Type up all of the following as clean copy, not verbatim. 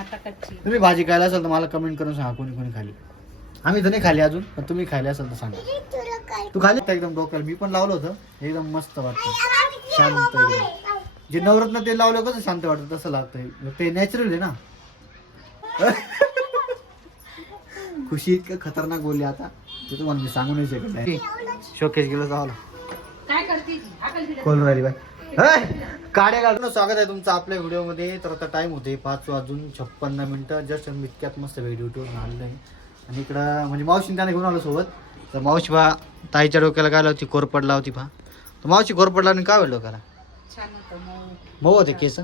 खाता कच्ची. तुम्ही भाजी खायला असेल तर मला कमेंट करून सांगा कोणी कोणी खाली. आम्ही तर नाही खाली अजून, पण तुम्ही खायला असेल तर सांगा. तू खाली एकदम डोक्याला मी पण लावलं होतं, एकदम मस्त वाटतं, शांत एकदम. जे नवरत्न तेल लावलं कसं शांत वाटतं तसं लागतं, ते नॅचरल आहे ना. खुशी इतकं खतरनाक बोलली आता ते तुम्हाला मी सांगू नाही शकत. शोकेश गेलो जावला काय करते कोण राहिली बाय काड्या घालून. स्वागत आहे तुमचं आपल्या व्हिडिओमध्ये. तर आता टाइम होते 5:56 जस्ट इतक्यात मस्त व्हिडिओ ठेवून आलेलं आहे. आणि इकडं म्हणजे मावशी त्याने घेऊन आलो सोबत. तर मावशी बा ताईच्या डोक्याला काय लावती, कोरपड लावती पहा. तर मावशी कोरपड लावून काय वेळ डोक्याला छान होतं. मऊ होते केस,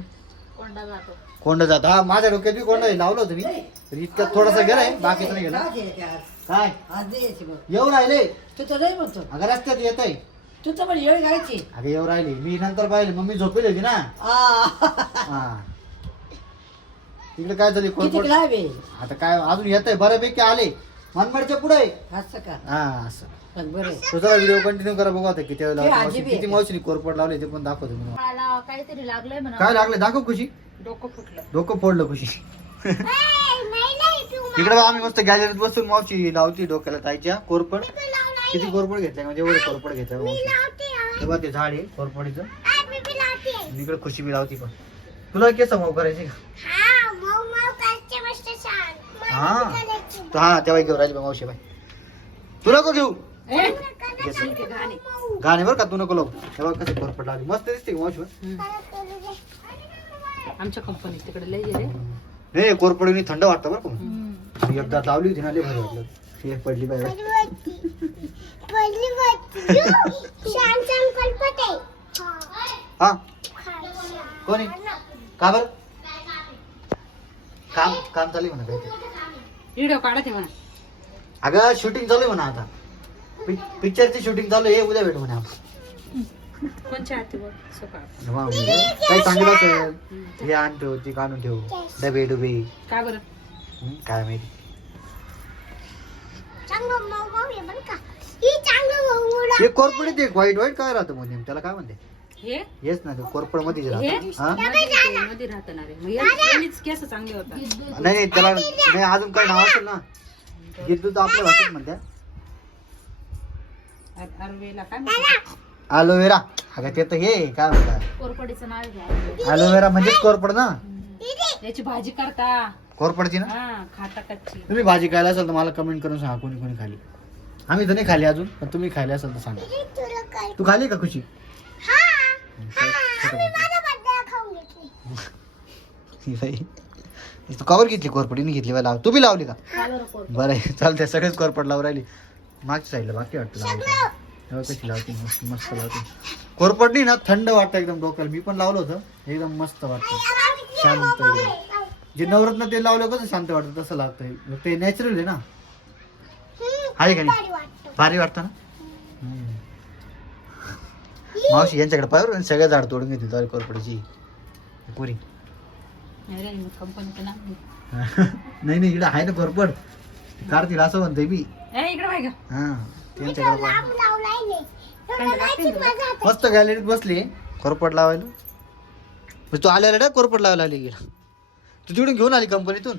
कोंडा जातो. कोंड जात. हा माझ्या डोक्यात बी कोंड लावलं होतं मी, तर इतक्यात थोडासा गेलाय, बाकीचं नाही गेला. काय येऊ राहिले तू तर नाही म्हणतो अगं रस्त्यात येत आहे. तू तर पण येळ घालायची. अगं येऊ राहिली, मी नंतर पाहिले मम्मी झोपेली होती ना. हा तिकडे काय झाली किती कोरपड. लाभ आहे आता काय अजून येत आहे, बऱ्यापैकी आले मनमाडच्या पुढे. असं का हा असं पण बरं आहे. तो जरा व्हिडिओ कंटिन्यू करा, बघू आता किती वेळ ते लावतो, अजिबी किती आहे. मावशीने कोरपड लावले ते पण दाखवतो मी. मला काहीतरी लागलंय म्हणा. काय लागले दाखव खुशी. डोकं फुटलं. डोकं फोडलं खुशी. इकडे बघा, आम्ही मस्त गॅलरीत बसून मावशी लावती डोक्याला ताईच्या कोरपड. किती कोरपड घेतल्या म्हणजे एवढे कोरपड घेतल्या मावशी. तेव्हा ते झाड आहे कोरपडीचं. आणि इकडे खुशी बी लावती. पण तुला केस मऊ करायचे का. हा तो हा तेव्हा घेऊ राहिली बा मावशी बाई. तू नको घेऊ गाणे बरं का, तू नको लावू. तेव्हा कसं कोरपड लावली मस्त दिसते का मावशी बाई. आमच्या कंपनीत तिकडे लय गेले. नाही कोरपडीने थंड वाटतं बरं का. मी एकदा लावली होती ना, लय भारी वाटलं. हे पडली पाहिजे. हा कोणी का बरं काम काम चालू आहे म्हणा काहीतरी. व्हिडिओ काढते म्हणा. अगं शूटिंग चालू आहे म्हणा आता. पिक्चरची शूटिंग चालू आहे, उद्या भेटू म्हणे आपण. कोणच्या हातीवर सकाळ हा, म्हणजे काही सांगितलं असेल हे आण ठेव ती काढून ठेव डबे डुबे. का बरं. काय माहिती. हे कोरपडीत एक व्हाईट व्हाईट काय राहतं म्हणजे त्याला काय म्हणते. हे हेच ना ते कोरपड मध्ये हे राहतं. हा मध्ये राहतं ना रे. मग यानेच केस चांगले होतात. नाही नाही त्याला नाही अजून काही नाव असेल ना. गिद्दू तर आपल्या भाषेत म्हणत्या अरवेला काय म्हणतात. अलोवेरा. अगं ते तर हे काय म्हणतात कोरपडीचं नाव घ्या. अलोवेरा म्हणजेच कोरपड ना. याची भाजी करता. कोरपडची ना. हा खाता कच्ची. तुम्ही भाजी खायला असेल तर मला कमेंट करून सांगा कोणी कोणी खाली. आम्ही तर नाही खाली अजून, पण तुम्ही खायला असेल तर सांगा. तू खाली का खुशी. तू कवर घेतली कोरपडीने घेतली बाय लाव. तू बी लावली का. बरं आहे चालते. सगळेच कोरपड लावून राहिली. मागच्या साईडला बाकी वाटतं लावली. कशी लावते मस्त मस्त लावते. कोरपडनी ना थंड वाटतं एकदम डोक्याला. मी पण लावलं होतं, एकदम मस्त वाटतं, शांत एकदम. जे नवरत्न तेल लावलं कसं शांत वाटतं तसं लागतं, ते नॅचरल आहे ना. आहे का नाही भारी वाटतं ना. मावशी यांच्याकडे पाहिजे सगळ्या झाड तोडून घेतली तर कोरपडीची पुरी. कंपनीचं नाव नाही नाही इकडे आहे ना कोरपड काढतील असं म्हणतोय मी. इकडे पाहिजे. हा त्यांच्याकडे मस्त गॅलरीत बसली कोरपड लावायला. म्हणजे तू आल्याला ना कोरपड लावायला आली गेला. तू तिकडून घेऊन आली कंपनीतून.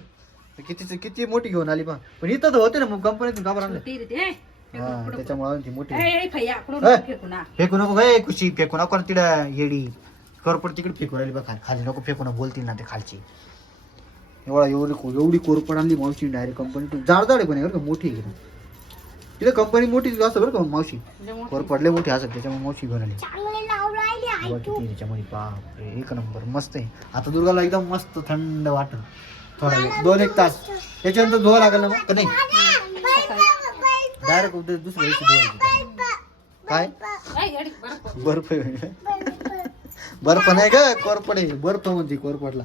किती मोठी घेऊन आली पण इथं तर होते ना मग कंपनीतून का बरं आणलं. हा त्याच्यामुळे ती मोठी. फेकू नको भाई खुशी, फेकू नको तिकडे येडी. कोरपड तिकडे फेकू राहिली बा खाली नको फेकू ना, बोलतील ना ते खालची. एवढी कोरपड आणली मावशी डायरेक्ट कंपनीतून. जाड आहे पण बरं का, मोठी आहे तिथे कंपनी मोठी असं बरं का मावशी. कोरपडले मोठी असत त्याच्यामुळे मावशी घेऊन आली. किती त्याच्यामध्ये बाप रे एक नंबर मस्त आहे. आता दुर्गाला एकदम मस्त थंड वाटत थोडा वेळ 2-1 तास. त्याच्यानंतर धुवा लागेल ना मग का नाही. डायरेक्ट दुसऱ्या दिवशी धुवायची. काय बर्फ बर्फ नाही का कोरपड आहे. बर्फ म्हणते कोरपडला.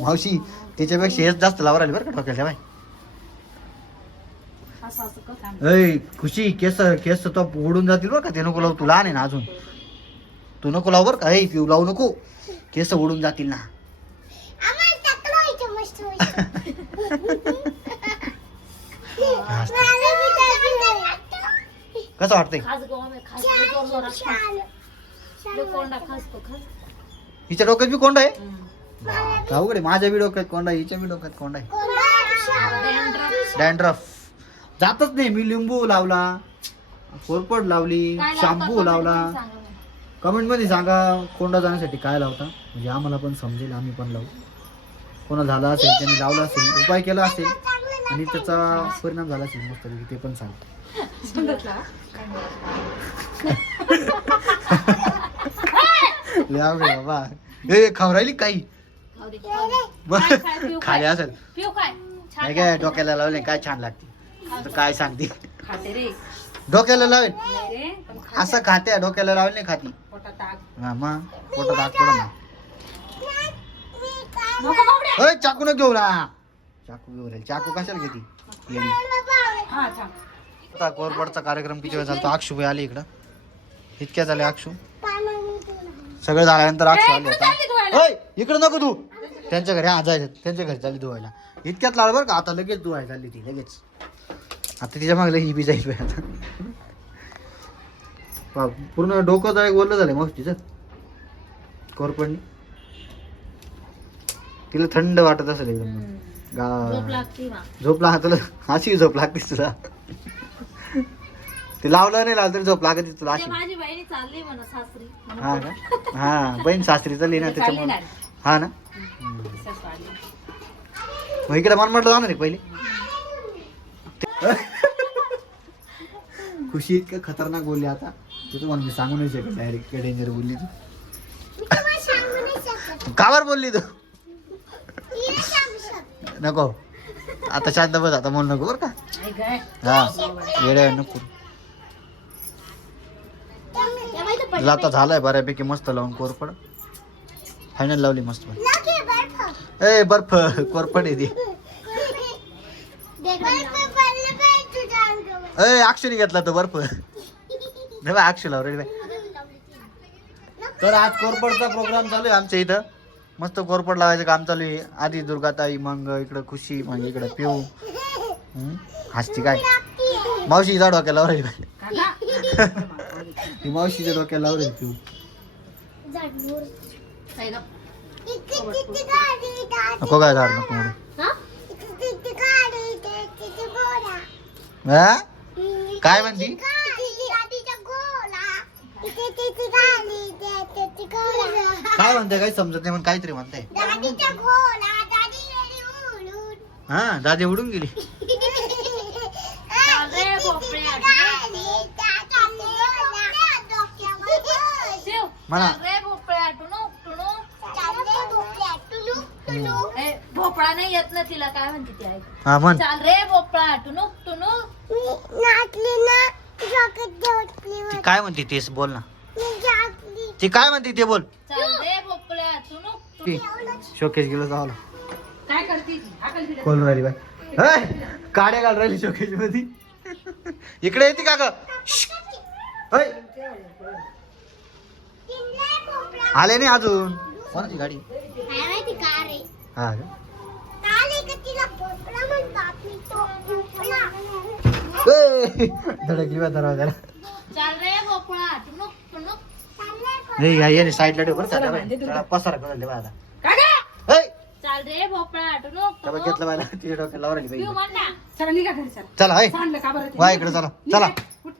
मावशी त्याच्यापेक्षा हेच जास्त लावा राहिली बरं का डोक्याला बाय. ऐ खुशी केस केस तो ओढून जातील बरं का. ते नको लावू, तू लहान आहे ना अजून. तू नको लावू बरं का. ऐ पिऊ लावू नको, केस ओढून जातील ना. कसं वाटतंय. कोंडा खासतो खास. हिच्या डोक्यात बी कोंडा आहे. हम्म. अवघड आहे. माझ्या बी डोक्यात कोंडा आहे, हिच्या बी डोक्यात कोंडा आहे. Dandruff. डॅन्ड्रफ जातच नाही. मी लिंबू लावला, कोरपड लावली, काय लावता शॅम्पू comment लावला. मध्ये सांगा. कमेंट मध्ये सांगा कोंडा जाण्यासाठी काय लावता, म्हणजे आम्हाला पण समजेल, आम्ही पण लावू. कोणा झाला असेल, त्यांनी लावला असेल, उपाय केला असेल आणि त्याचा परिणाम झाला असेल मस्त ते पण सांग. समजला? लय अवघड आहे बाबा. हे खवरायली काही खाऊ दे, खाऊ दे. काय, पिऊ खाली काय? असेल पिऊ काय? छान नाही काय लागतं. डोक्याला लावले काय छान लागते तर काय सांगते. खाते रे. डोक्याला लावेल नाही रे, पण खाते. असं खाते, डोक्याला लावेल नाही खाती. पोटात आग. हा मग पोटात आग पडा ना. नको बाबड्या. चाकू न घेऊ ना. चाकू घेऊ रे. चाकू कशाला घेते येडी. हा, थांब. आता कोरपडचा कार्यक्रम किती वेळ झाला. अक्षू आली इकडं. इतक्या झाले अक्षू. सगळं झाल्यानंतर अक्षू आली कुठं चालली धुवायला? होता. इकडे नको तू. त्यांच्या घरी जायचं, त्यांच्या घरी चालली धुवायला. इतक्यात लाळ बरं का. आता लगेच धुवायला चालली ती लगेच. आता तिच्या मागलं ही बी जाईल बाई आता. पूर्ण डोकं तर ओलं झालंय मग तिचं कोरपडनी. तिला थंड वाटत असेल एकदम. झोप लागते मा. झोप लाग तुला. अशी झोप लागते तुला. ते लावलं नाही लावलं तरी झोप लागते तुला ते अशी. माझी बहिणी चालली म्हणा सासरी. हा का. हा बहीण सासरी चालली ना त्याच्यामुळे. हा ना. मग इकडे मनमाडला जाणार आहे पहिले. खुशी इतकं खतरनाक बोलली आता ते तुम्हाला मी सांगू नाही शकत. डायरेक्ट डेंजर बोलली तू. कावर बोलली तू. नको आता शांत बस. आता म्हणू नको बरं का. हा वेळ नको. तुला आता झालंय बऱ्यापैकी मस्त लावून कोरपड. फायनल लावली मस्त. ए बर्फ कोरपड आहे ती. ए अक्षरी घेतला तो बर्फ. नाही बा अक्षय लाव रे बाय. तर आज कोरपडचा प्रोग्राम चालू आहे आमच्या इथं. मस्त कोरपड लावायचं काम चालू आहे. आधी दुर्गाताई, मग इकडं खुशी, मग इकडं पिऊ. हसती काय मावशीच्या डोक्याला लावली बाय. ही मावशीच्या डोक्याला लावली पिऊ. नको काय झाड नको म्हणून. हा? काय म्हणती. काय म्हणते काही समजत नाही पण काहीतरी म्हणताय. हा दादी उडून गेली. म्हणा भोपळा नाही येत ना तिला. काय म्हणते ती ऐक. हा म्हण. चाल रे भोपळा टुनुक टुनुक. ती काय म्हणते तेच बोल ना. ती काय म्हणते ते बोल. चाल रे भोपळा टुनुक टुनुक. शोकेश गेलो जाऊ. काय करते ती? कोण राहिली बाय. काड्या घाल राहिली शोकेश मध्ये. इकडे येते का ग. आले नाही अजून. कोणाची गाडी. हा का? धडकली बा दरवाजाला. चाल रे भोपळा टुनुक टुनुक. नाही याने साईडला ठेव बरं का. पसारा करून दे बा आता. चाल रे भोपळा टुनुक डबा टुनुक. घेतला बायला तिच्या डोक्यात लावून राहिली पिऊ बाई. म्हण ना. चला निघा घरी चला. चला हाय सांडलं का बरं ते? वा इकडे चला. चला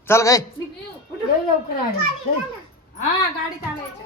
चला काय पिऊ, उठ. लवकर आले. हा गाडी चालायची.